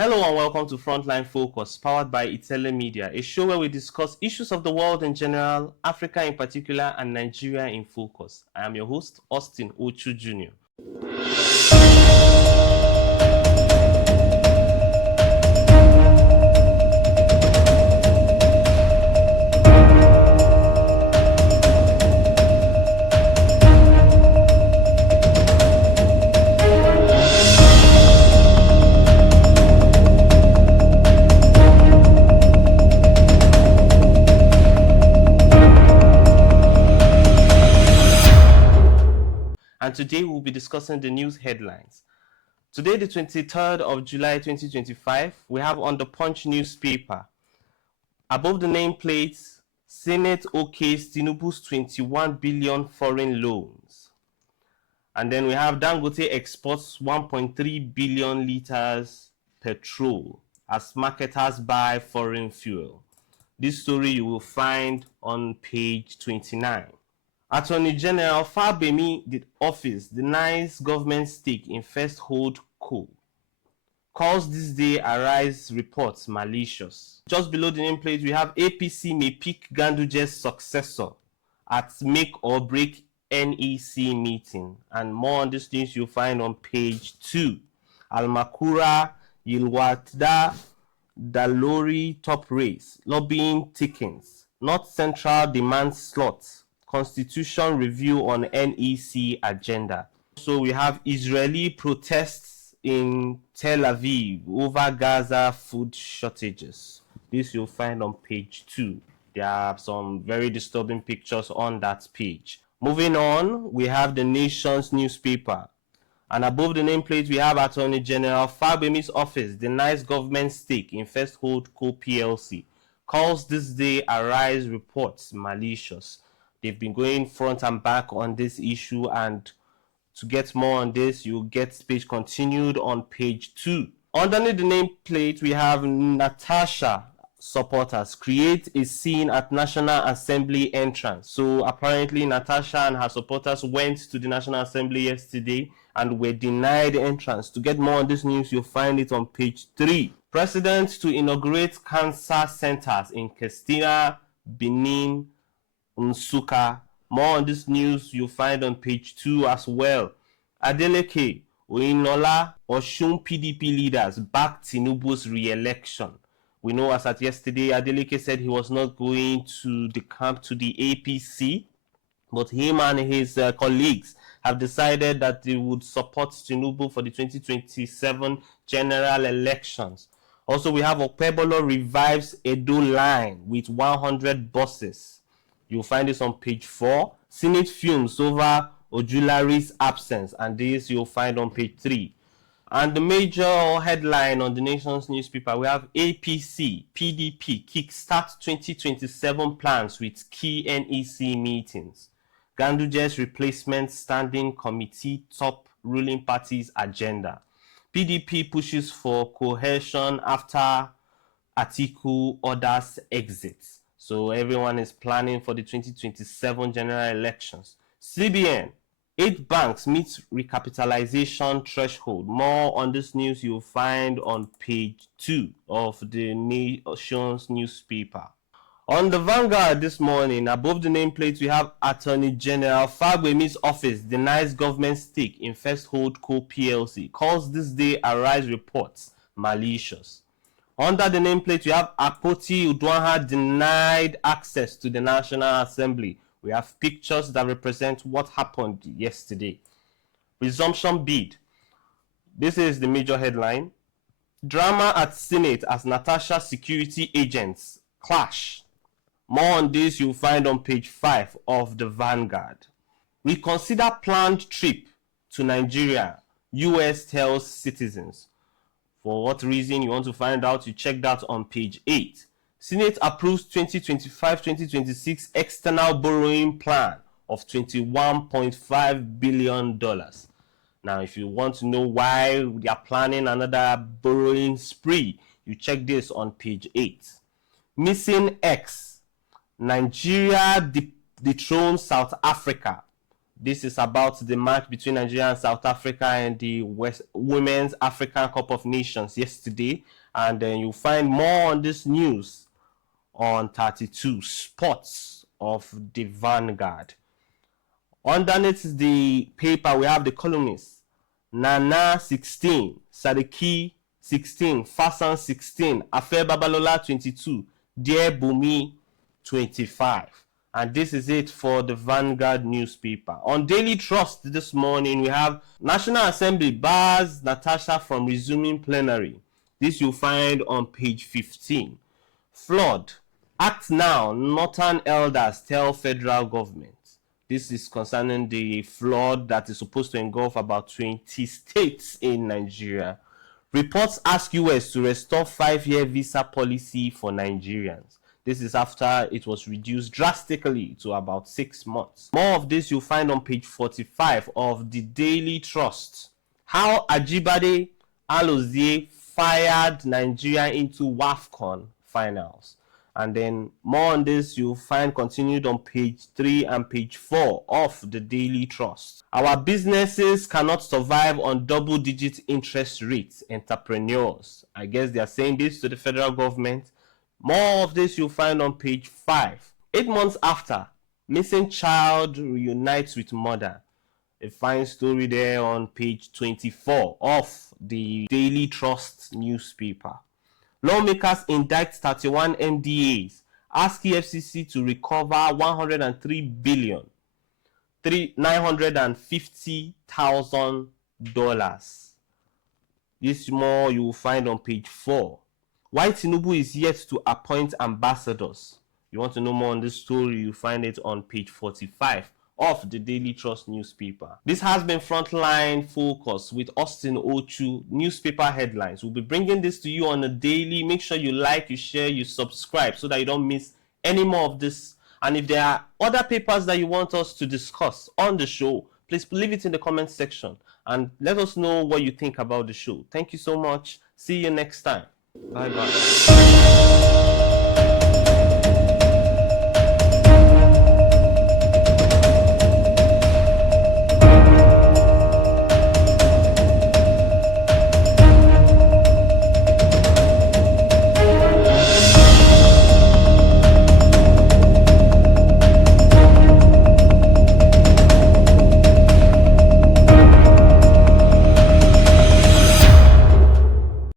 Hello and welcome to Frontline Focus, powered by Itele Media, a show where we discuss issues of the world in general, Africa in particular, and Nigeria in focus. I am your host, Austin Ochu Jr. And today we'll be discussing the news headlines. Today, the 23rd of July 2025, we have on the Punch newspaper. Above the nameplate, Senate okays Tinubu's 21 billion foreign loans. And then we have Dangote exports 1.3 billion liters petrol as marketers buy foreign fuel. This story you will find on page 29. Attorney General Fabemi the office denies government stake in First Hold Co. Calls this day arise reports malicious. Just below the nameplate, we have APC may pick Ganduje's successor at make or break NEC meeting. And more on this news you'll find on page 2. Almakura Yilwatda Dalori top race. Lobbying tickets. North Central demands slots. Constitution review on NEC agenda. So we have Israeli protests in Tel Aviv over Gaza food shortages. This you'll find on page 2. There are some very disturbing pictures on that page. Moving on, we have the Nation's newspaper. And above the nameplate, we have Attorney General Fabemi's office denies government stake in First Hold Co. PLC. Calls this day arise reports malicious. They've been going front and back on this issue, and to get more on this, you'll get page continued on page 2. Underneath the nameplate, we have Natasha supporters create a scene at National Assembly entrance. So apparently Natasha and her supporters went to the National Assembly yesterday and were denied entrance. To get more on this news, you'll find it on page 3. President to inaugurate cancer centers in Kestina, Benin, Nsukka. More on this news you'll find on page 2 as well. Adeleke, Oyinola, Osun PDP leaders back Tinubu's re-election. We know as at yesterday, Adeleke said he was not going to the camp to the APC, but him and his colleagues have decided that they would support Tinubu for the 2027 general elections. Also, we have Okpebolo revives Edo line with 100 buses. You'll find this on page 4. Senate fumes over Ojulari's absence, and this you'll find on page 3. And the major headline on the Nation's newspaper, we have APC, PDP kickstart 2027 plans with key NEC meetings. Ganduje's replacement standing committee top ruling party's agenda. PDP pushes for cohesion after Atiku orders exits. So everyone is planning for the 2027 general elections. CBN, 8 banks meet recapitalization threshold. More on this news you'll find on page 2 of the Nation's newspaper. On the Vanguard this morning, above the nameplate, we have Attorney General Fabemi's office denies government stake in First Hold Co. PLC. Calls this day arise reports malicious. Under the nameplate, we have Akpoti Uduaghan denied access to the National Assembly. We have pictures that represent what happened yesterday. Resumption bid. This is the major headline. Drama at Senate as Natasha security agents clash. More on this you'll find on page 5 of the Vanguard. We consider planned trip to Nigeria, US tells citizens. For what reason you want to find out, you check that on page 8. Senate approves 2025-2026 external borrowing plan of $21.5 billion. Now, if you want to know why they are planning another borrowing spree, you check this on page 8. Missing X. Nigeria dethrones South Africa. This is about the match between Nigeria and South Africa and the Women's African Cup of Nations yesterday. And then you'll find more on this news on 32 Sports of the Vanguard. Underneath the paper, we have the columnists. Nana 16, Sadiki 16, Fasan 16, Afe Babalola 22, Dear Bumi 25. And this is it for the Vanguard newspaper. On Daily Trust this morning, we have National Assembly bars Natasha from resuming plenary. This you'll find on page 15. Flood. Act now, Northern elders tell federal government. This is concerning the flood that is supposed to engulf about 20 states in Nigeria. Reports ask US to restore 5-year visa policy for Nigerians. This is after it was reduced drastically to about 6 months. More of this you'll find on page 45 of the Daily Trust. How Ajibade Alozie fired Nigeria into WAFCON finals. And then more on this you'll find continued on page 3 and page 4 of the Daily Trust. Our businesses cannot survive on double-digit interest rates. Entrepreneurs. I guess they are saying this to the federal government. More of this you'll find on page 5. 8 months after, missing child reunites with mother. A fine story there on page 24 of the Daily Trust newspaper. Lawmakers indict 31 MDAs, ask EFCC to recover 103 billion, $950,000. This more you will find on page 4. Why Tinubu is yet to appoint ambassadors. You want to know more on this story, you find it on page 45 of the Daily Trust newspaper. This has been Frontline Focus with Austin Ochu, newspaper headlines. We'll be bringing this to you on a daily. Make sure you like, you share, you subscribe so that you don't miss any more of this. And if there are other papers that you want us to discuss on the show, please leave it in the comment section and let us know what you think about the show. Thank you so much. See you next time. Bye-bye.